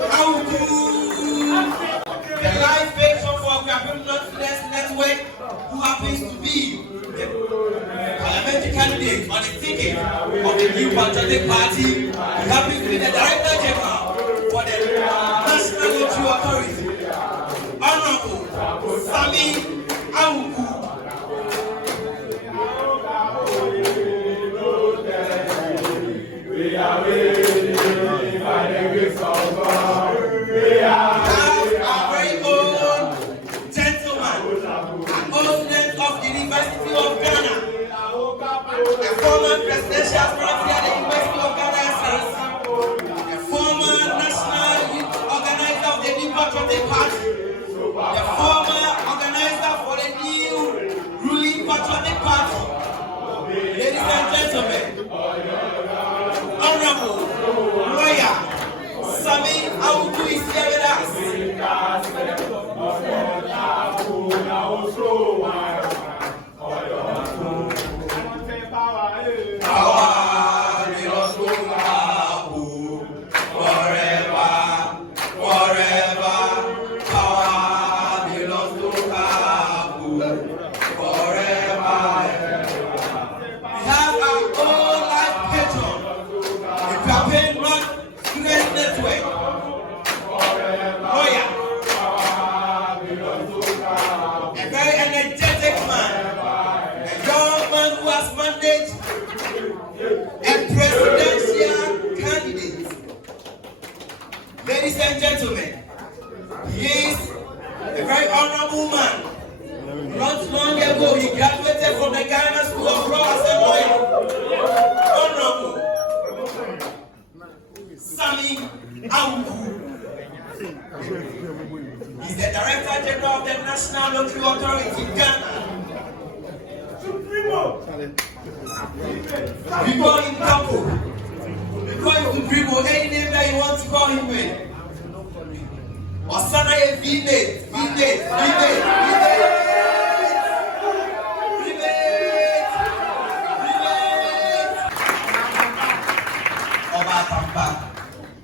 The live patron for Akuapem Northwest Network, who happens to be the parliamentary candidate on the ticket of the new patriotic party, he happens to be the Director General for the National Lottery Authority, Honorable Sami Awuku. We are waiting by the grace of God. We are our very own gentleman, an president of the University of Ghana, a former presidential aspirant at the University of Ghana, a former national youth organizer of the New Patriotic Party, the former organizer for the new ruling Patriotic Party. Ladies and gentlemen, Honorable Lawyer Sami Awuku is here with us. Power belongs to Abu forever, forever. Power belongs to Abu forever. We have our own life patron, the Akuapem Northwest Network. Lawyer, a very energetic man, a young man who has managed a presidential candidate. Ladies and gentlemen, he is a very honorable man. Not long ago, he graduated from the Ghana School of Law as a lawyer. Honorable Sami Awuku. He's the Director General of the National Lottery Authority, Ghana. We call him Capo. We call him Supremo. Any name that you want to call him with. Osana is V-Mate.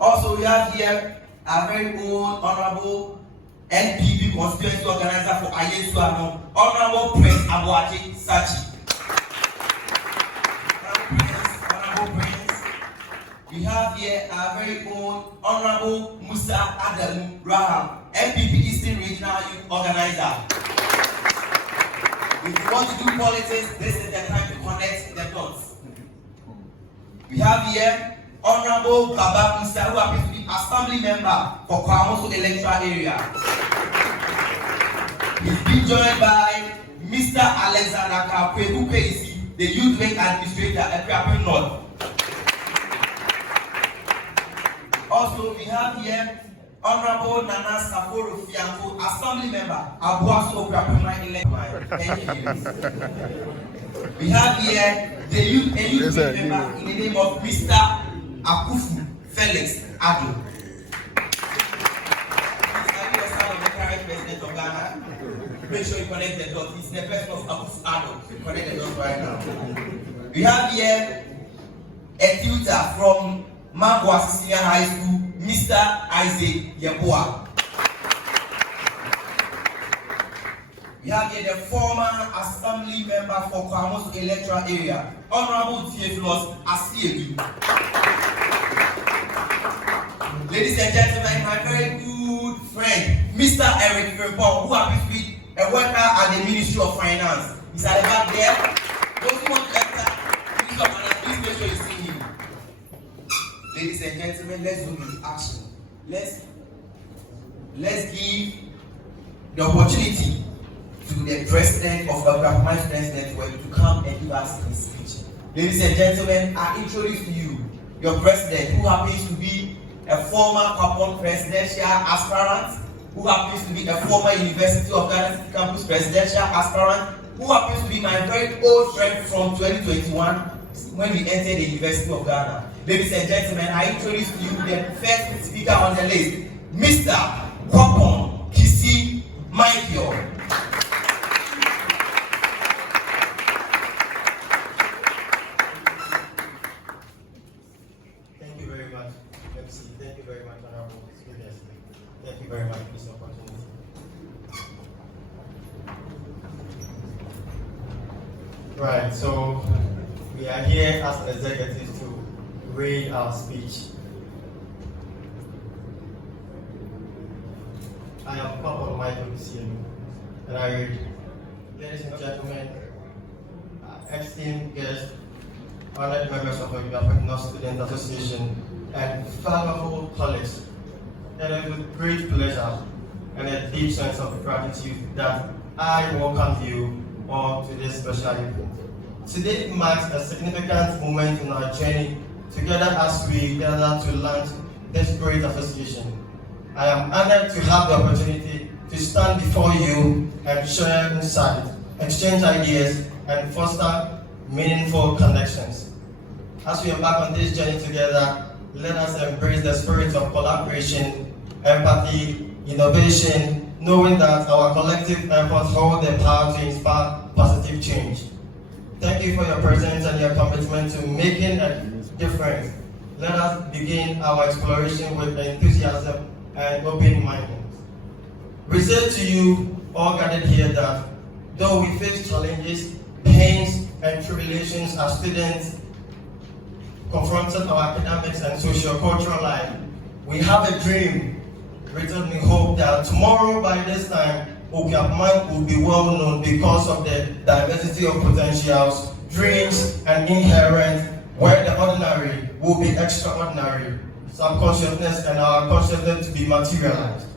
Also, we have here our very own Honorable NPB Constituency Organizer for Ayesuano, Honorable Prince Abuaji Sachi. Honorable Prince. We have here our very own Honorable Musa Adamu Raham, NPB Eastern Regional Youth Organizer. If you want to do politics, this is the time to connect the dots. We have here Honorable Baba Musa, who happens to be Assembly Member for Kwamoso Electoral Area. He's been joined by Mr. Alexander Kapwe, who is the Youth Wing Administrator at Akuapem North. Also, we have here Honorable Nana Saforo Fianco, Assembly Member, Abuaso Akuapem Electoral. We have here the Youth Member in the name of Mr. Akufu Felix Ado. President of Ghana. Make sure you connect the dots. It's the person of Akufu Ado. Connect the dots right now. We have here a tutor from Mangwa Senior High School, Mr. Isaac Yeboah. We have here the former Assembly Member for Kwamoso Electoral Area, Honorable Theophilus Asiedu. Ladies and gentlemen, my very good friend, Mr. Eric Frimpong, who happens to be a worker at the Ministry of Finance. He's at the back there. Those who want to enter Ministry of Finance, please make sure you see him. Ladies and gentlemen, let's do this action. Let's give the opportunity to the president of the Akuapem Network to come and give us his speech. Ladies and gentlemen, I introduce to you your president, who happens to be a former Akuapem presidential aspirant, who happens to be a former University of Ghana City Campus presidential aspirant, who happens to be my very old friend from 2021 when we entered the University of Ghana. Ladies and gentlemen, I introduce to you the first speaker on the list, Mr. Akuapem Kisi Michael. Thank you very much, MC. Thank you very much, Honorable Speaker. Right, so we are here as an executive to read our speech. I am Papa Michael Isienu, and I read, ladies and gentlemen, esteemed guests, honored members of the Akuapem Student Association, and valuable colleagues, it is with great pleasure and a deep sense of gratitude that I welcome you all to this special event. Today marks a significant moment in our journey together as we gather to launch this great association. I am honored to have the opportunity to stand before you and share insights, exchange ideas, and foster meaningful connections. As we embark on this journey together, let us embrace the spirit of collaboration, empathy, innovation, knowing that our collective efforts hold the power to inspire positive change. Thank you for your presence and your commitment to making a difference. Let us begin our exploration with enthusiasm and open-mindedness. We say to you, all gathered here, that though we face challenges, pains, and tribulations as students confronted our academics and socio-cultural life, we have a dream, written in hope that tomorrow by this time, Akuapem will be well known because of the diversity of potentials, dreams, and inherent, where the ordinary will be extraordinary, subconsciousness and our consciousness to be materialized.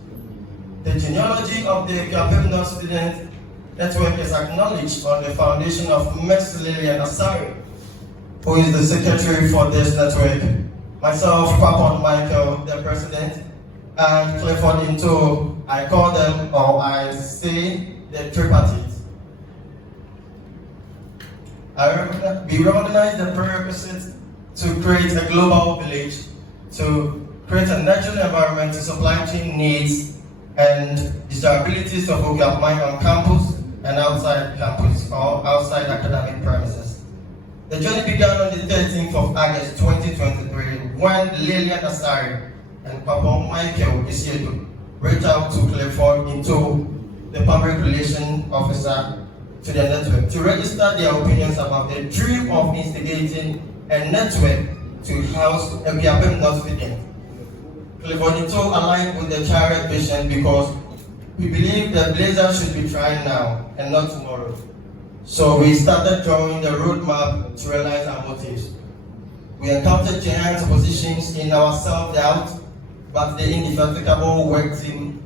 The genealogy of the Akuapem Student Network is acknowledged on the foundation of Ms. Lillian Asari, who is the secretary for this network, myself, Papa Michael, the president, and Clifford Into, I call them, or I say, the tripartites. We recognize the prerequisites to create a global village, to create a natural environment to supply chain needs and desirabilities of Akuapem on campus and outside campus, or outside academic premises. The journey began on the 13th of August 2023 when Lillian Asari and Papa Michael Isienu reached out to Clifford Into, the public relations officer to the network, to register their opinions about the dream of instigating a network to house Akuapem students. Clifford Into aligned with the Charter vision because we believe that Blazer should be tried now and not tomorrow. So we started drawing the roadmap to realize our motives. We encountered giant oppositions in our self-doubt, but the indefatigable work team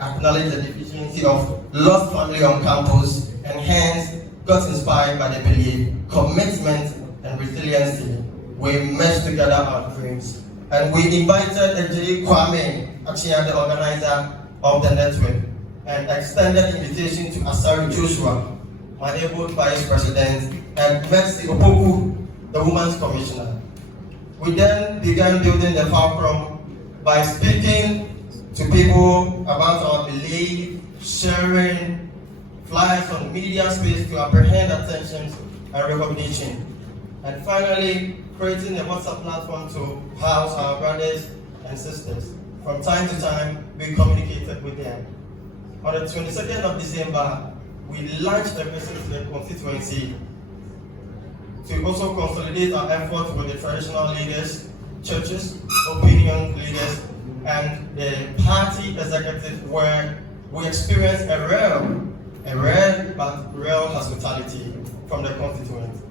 acknowledged the deficiency of lost family on campus and hence got inspired by the belief, commitment, and resiliency. We meshed together our dreams. And we invited Akuapem, actually the organizer of the network, and extended invitation to Asari Joshua, my able vice president, and Mercy Opoku, the women's commissioner. We then began building the fulcrum by speaking to people about our belief, sharing flyers on media space to apprehend attention and recognition, and finally creating a WhatsApp platform to house our brothers and sisters. From time to time, we communicated with them. On the 22nd of December, we launched a visit to the constituency to also consolidate our efforts with the traditional leaders, churches, opinion leaders, and the party executive, where we experienced a rare but real hospitality from the constituents.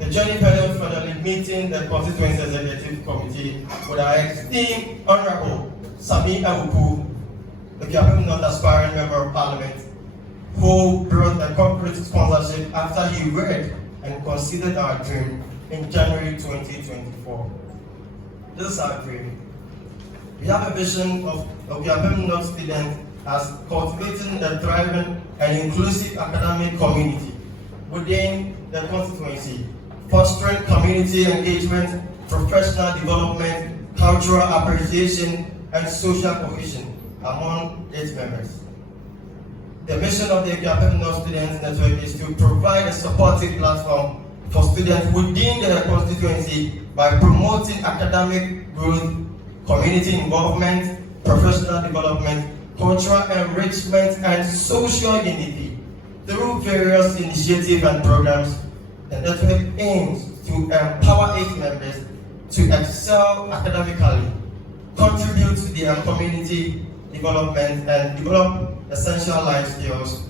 The journey period finally meeting the constituency executive committee with our esteemed Honorable Sami Abuku, the Akuapem aspiring member of parliament, who brought a corporate sponsorship after he read and considered our dream in January 2024. This is our dream. We have a vision of Akuapem students as cultivating a thriving and inclusive academic community within the constituency, fostering community engagement, professional development, cultural appreciation, and social cohesion among its members. The mission of the Akuapem Students Network is to provide a supportive platform for students within the constituency by promoting academic growth, community involvement, professional development, cultural enrichment, and social unity. Through various initiatives and programs, the network aims to empower its members to excel academically, contribute to their community development, and develop essential life skills,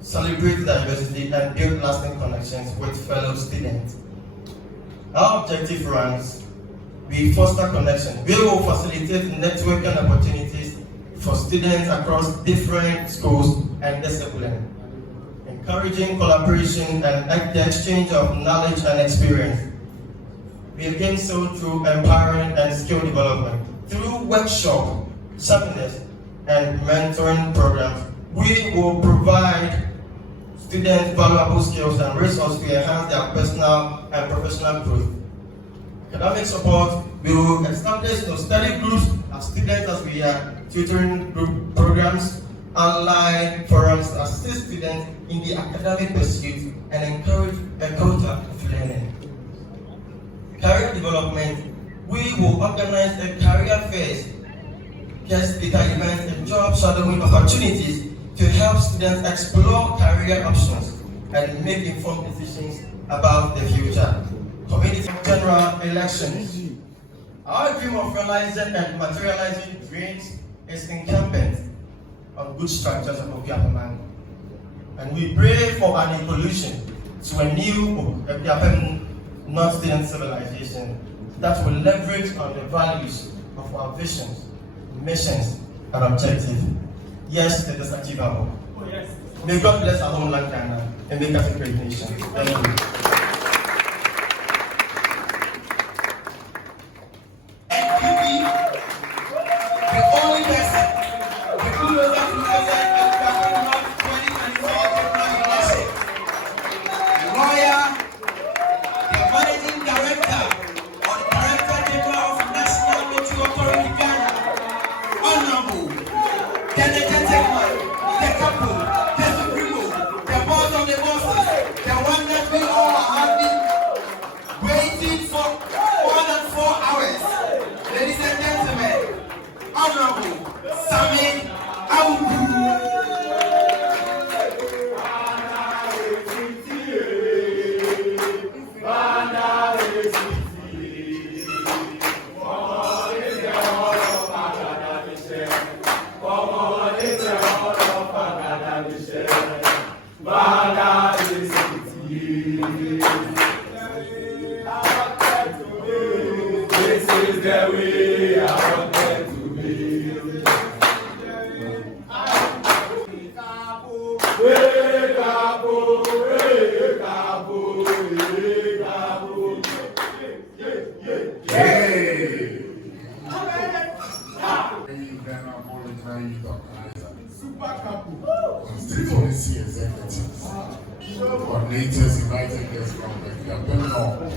celebrate diversity, and build lasting connections with fellow students. Our objective runs: we foster connection. We will facilitate networking opportunities for students across different schools and disciplines, encouraging collaboration and the exchange of knowledge and experience. We again so through empowering and skill development. Through workshop, seminars, and mentoring programs, we will provide students valuable skills and resources to enhance their personal and professional growth. Academic support, we will establish study groups as students as we are tutoring group programs, online forums to assist students in the academic pursuit and encourage a culture of learning. Career development, we will organize a career fairs, guest speaker events, and job shadowing opportunities to help students explore career options and make informed decisions about the future. Community general elections. Our dream of realizing and materializing dreams is incumbent on good structures of Akuapem, and we pray for an evolution to a new Akuapem North-Student civilization that will leverage on the values of our visions, missions, and objectives. Yes, it is achievable. Oh, yes. May God bless our homeland Ghana and make us a great nation. Thank you. The only person who knows that we have 2024 election. Lawyer, the managing director or the director general of National Military Authority Ghana, Honorable, the couple, the supremo, the boss of the bosses, the one that we all have been waiting for more than 4 hours. Ladies and gentlemen, Honorable Sami Awudu. This is the way I wanted to be. Wake up, oh, wake up, oh, wake up, oh. Hey! Super couple. State policy executives, coordinators, invited guests from the Akuapem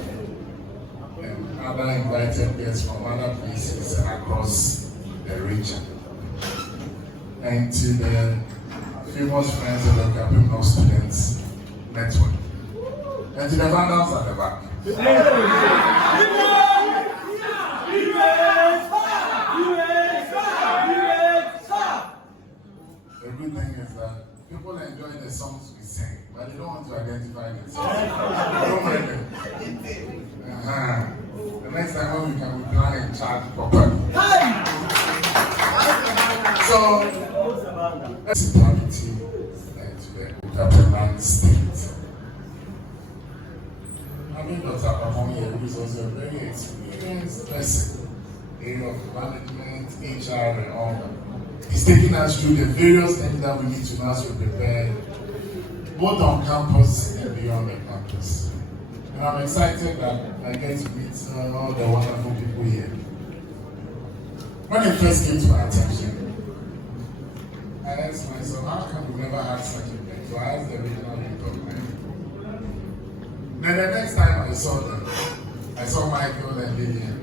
and other invited guests from other places across the region, and to the famous friends of the Akuapem Students Network, and to the vandals at the back. The good thing is that people enjoy the songs we sing, but they don't want to identify themselves. Don't mind them. The next time when we can, we plan and charge properly. So, that's equality to the Akuapem state. I mean, Dr. Akuapem here, who is also a very experienced person in of management, HR, and all that. He's taking us through the various things that we need to know to prepare, both on campus and beyond the campus. And I'm excited that I get to meet all the wonderful people here. When it first came to my attention, I asked myself, how come we never had such a thing? So I asked the regional department. Then the next time I saw them, I saw Michael and Lillian.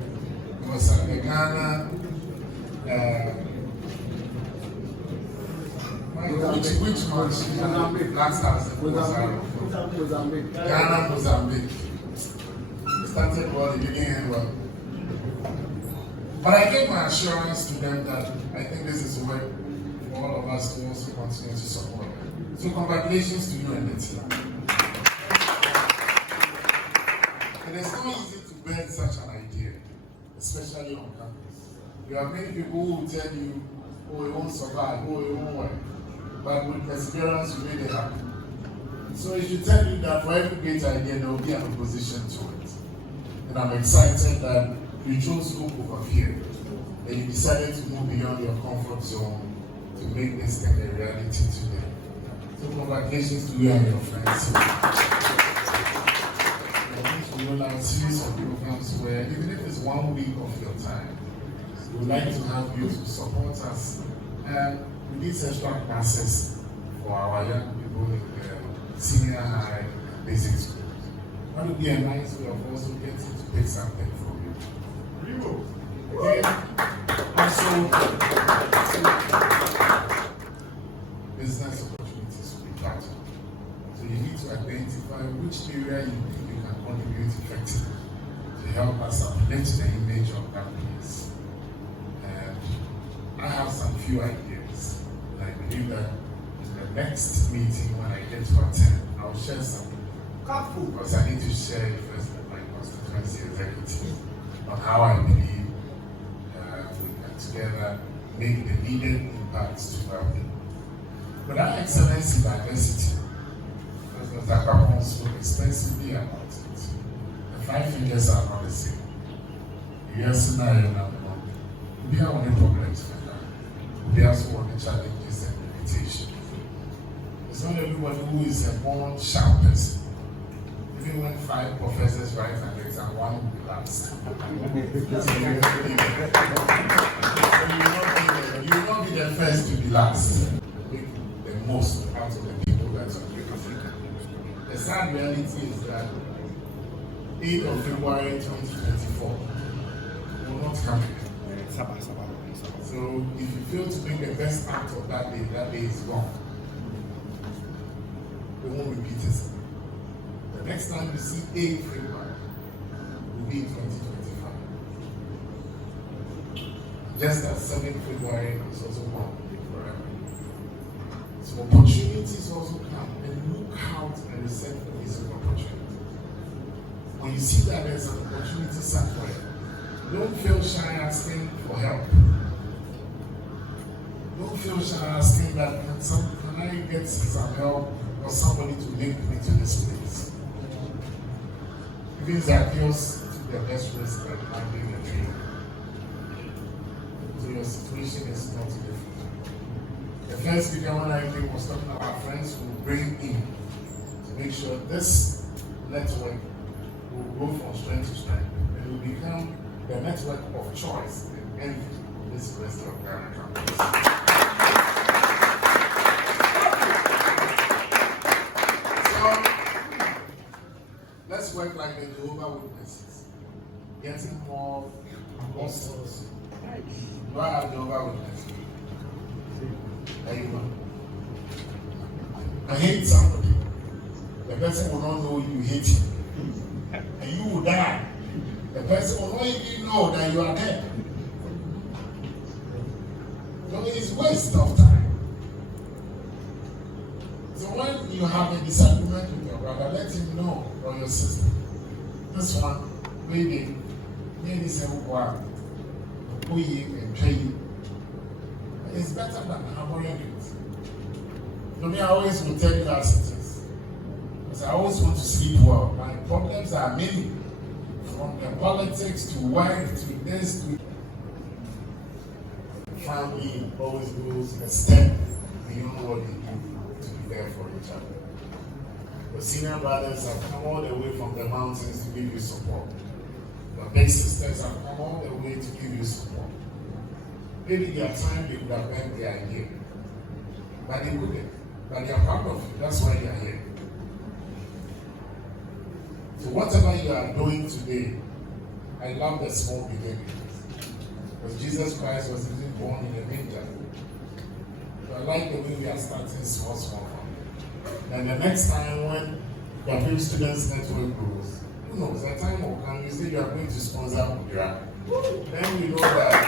It was at the Ghana. Which month? Last time. Ghana, Mozambique. We started well, it didn't end well. But I gave my assurance to them that I think this is work all of us to also continue to support them. So congratulations to you and the team. It is not easy to bear such an idea, especially on campus. There are many people who will tell you, oh, it won't survive, oh, it won't work. But with perseverance, you made it happen. So it should tell you that for every great idea, there will be an opposition to it. And I'm excited that you chose hope over fear. And you decided to move beyond your comfort zone to make this thing a reality today. So congratulations to you and your friends. We will have a series of programs where even if it's 1 week of your time, we would like to have you to support us. And we need extra classes for our young people in the senior high basic schools. That would be a nice way of also getting to pick something from you. Okay? Also, business opportunities will be part of it. So you need to identify which area you think you can contribute effectively to help us uplift the image of that place. And I have some few ideas. And I believe that in the next meeting, when I get to attend, I'll share some. Because I need to share it first with my constituency executive on how I believe we can together make the needed impacts to our people. But that excellence in diversity, because Dr. Akuapem spoke extensively about it. The 5 fingers are not the same. Yes, now you're not the one. We have only problems like that. We also want the challenges and limitations. It's not everybody who is a born sharp person. Even when 5 professors write an exam, 1 will be last. You will not be the first to be last. Make the most out of the people that are with Africa. The sad reality is that 8th of February 2024 will not come. So if you fail to make the best out of that day is gone. We won't repeat it. The next time you see 8th February will be in 2025. Just as 7th February is also one forever. So opportunities also come, and look out and reset for these opportunities. When you see that there's an opportunity somewhere, don't feel shy asking for help. Don't feel shy asking that can I get some help or somebody to link me to this place. Even Zacchaeus took the best risk by climbing a tree. So your situation is not different. The first speaker when I came was talking about friends who bring in to make sure this network will grow from strength to strength and will become the network of choice in this rest of Ghana campus. Let's work like the Jehovah Witnesses, getting more apostles. Do I have Jehovah Witnesses? There you go. I hate somebody. The person will not know you hate him. And you will die. The person will not even know that you are dead. So it is waste of time. So when you have a disagreement with your brother, let him know, or your sister. This one, maybe say, wow, it's better than harboring it. To me, I always will tell you as it is. Because I always want to sleep well. My problems are many. From the politics to work to this to family always goes a step beyond what they do to be there for each other. The senior brothers have come all the way from the mountains to give you support. The big sisters have come all the way to give you support. Maybe their time they would have bent the idea. But they wouldn't. But they are proud of you. That's why they are here. So whatever you are doing today, I love the small beginnings. Because Jesus Christ was even born in a manger. So I like the way we are starting small. And the next time when the Akuapem Students Network grows, who knows, the time will come, you say you are going to sponsor Kudra. Then we know that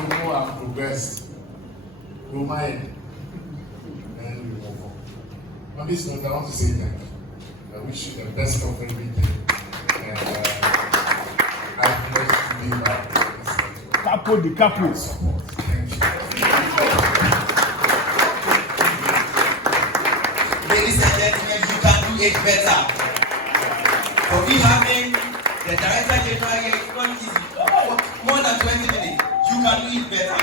people have progressed Romain, and we move on. On this note, I want to say thank you. I wish you the best of everything. And I'm blessed to be back. Capo de capo. Thank you. Ladies and gentlemen, you can do it better. For me having the director general here, it's not easy. More than 20 minutes. You can do it better.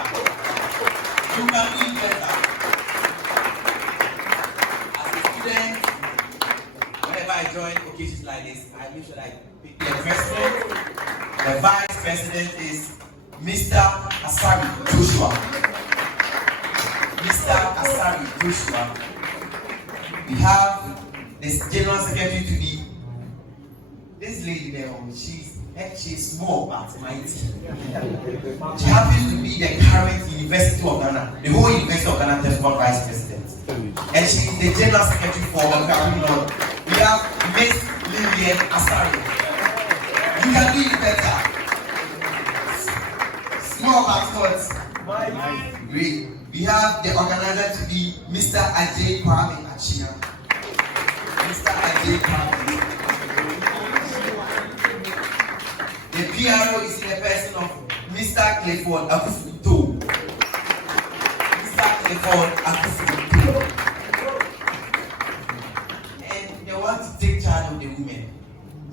You can do it better. As a student, whenever I join occasions like this, I make sure I pick the president. The vice president is Mr. Asari Joshua. Mr. Asari Joshua. We have this general secretary to be this lady there. She's small but mighty. She happens to be the current University of Ghana, the whole University of Ghana Technical Vice President. And she is the General Secretary for Akuapem North. We have Miss Lillian Asari. You can do it better. Small but not great. We have the organizer to be Mr. Akuapem Achia. Mr. Akuapem. The PRO is in the person of Mr. Clifford Akufuto. Mr. Clifford Akufuto. And they want to take charge of the women.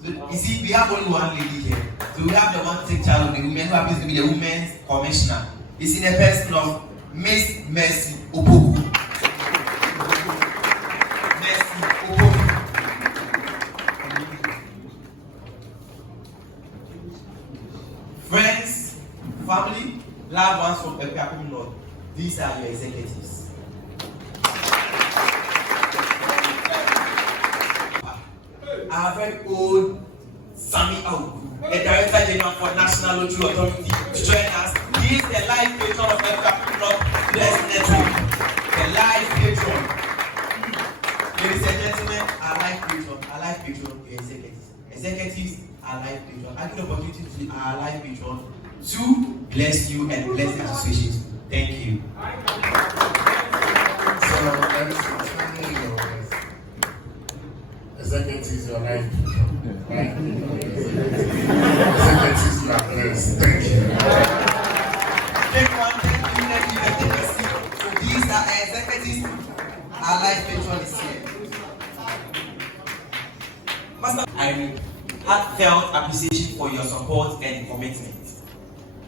So you see, we have only one lady here. So we have the one to take charge of the women who happens to be the women's commissioner. It's in the person of Miss Mercy Opoku. Mercy Opoku. Friends, family, loved ones from Akuapem North, these are your executives. Our very old Sami Augu, the Director General for National Lottery Authority, to join us. He is the live patron of Akuapem North Students Network. The live patron. Ladies and gentlemen, our live patron, your executives. Executives are live patron. I give the opportunity to our live patron to bless you and bless the association. Thank you. Executives, your life. Executives, you are blessed. Thank you. Take one, thank you. So these are our executives. Our live patron is here. Master, I heartfelt appreciation for your support and commitment.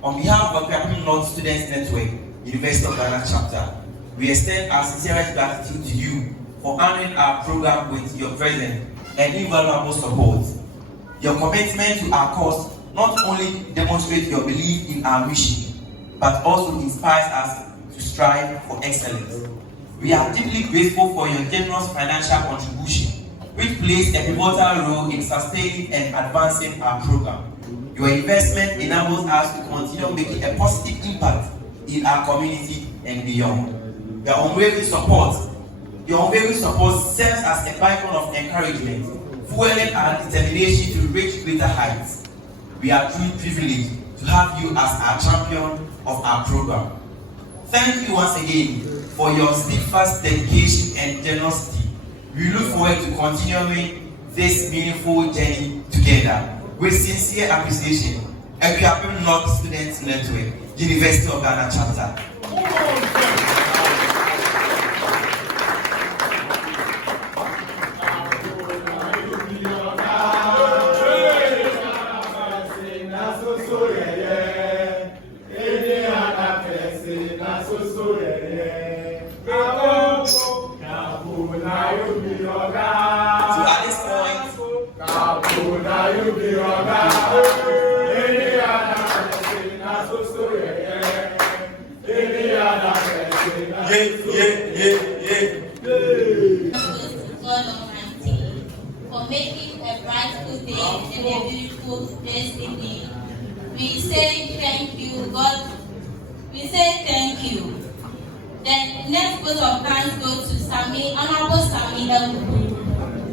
On behalf of Akuapem North Students Network, University of Ghana chapter, we extend our sincerest gratitude to you for honoring our program with your presence and invaluable support. Your commitment to our cause not only demonstrates your belief in our mission, but also inspires us to strive for excellence. We are deeply grateful for your generous financial contribution, which plays a pivotal role in sustaining and advancing our program. Your investment enables us to continue making a positive impact in our community and beyond. Your unwavering support serves as a beacon of encouragement, fueling our determination to reach greater heights. We are truly privileged to have you as our champion of our program. Thank you once again for your steadfast dedication and generosity. We look forward to continuing this meaningful journey together. With sincere appreciation, Akuapem North Students Network, University of Ghana chapter. So at this point, God Almighty, for making a bright good day and a beautiful this evening. We say thank you, God. We say thank you. The next vote of thanks go to Sami, Honorable Sami Ewu.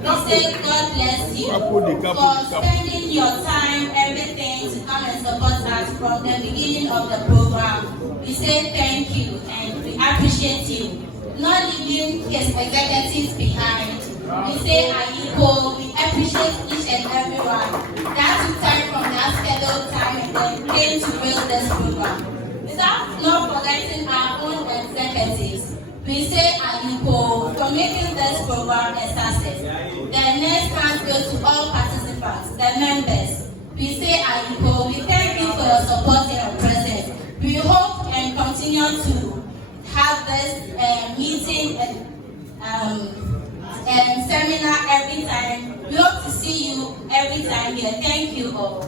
We say God bless you for spending your time, everything to come and support us from the beginning of the program. We say thank you and we we appreciate you. Not leaving his executives behind. We say Ayiko, we appreciate each and everyone that took time from that scheduled time and then came to build this program. Without not forgetting our own executives, we say Ayiko for making this program a success. The next thanks goes to all participants, the members. We say Ayiko, we thank you for your support and your presence. We hope and continue to have this meeting and seminar every time. We hope to see you every time here. Thank you all.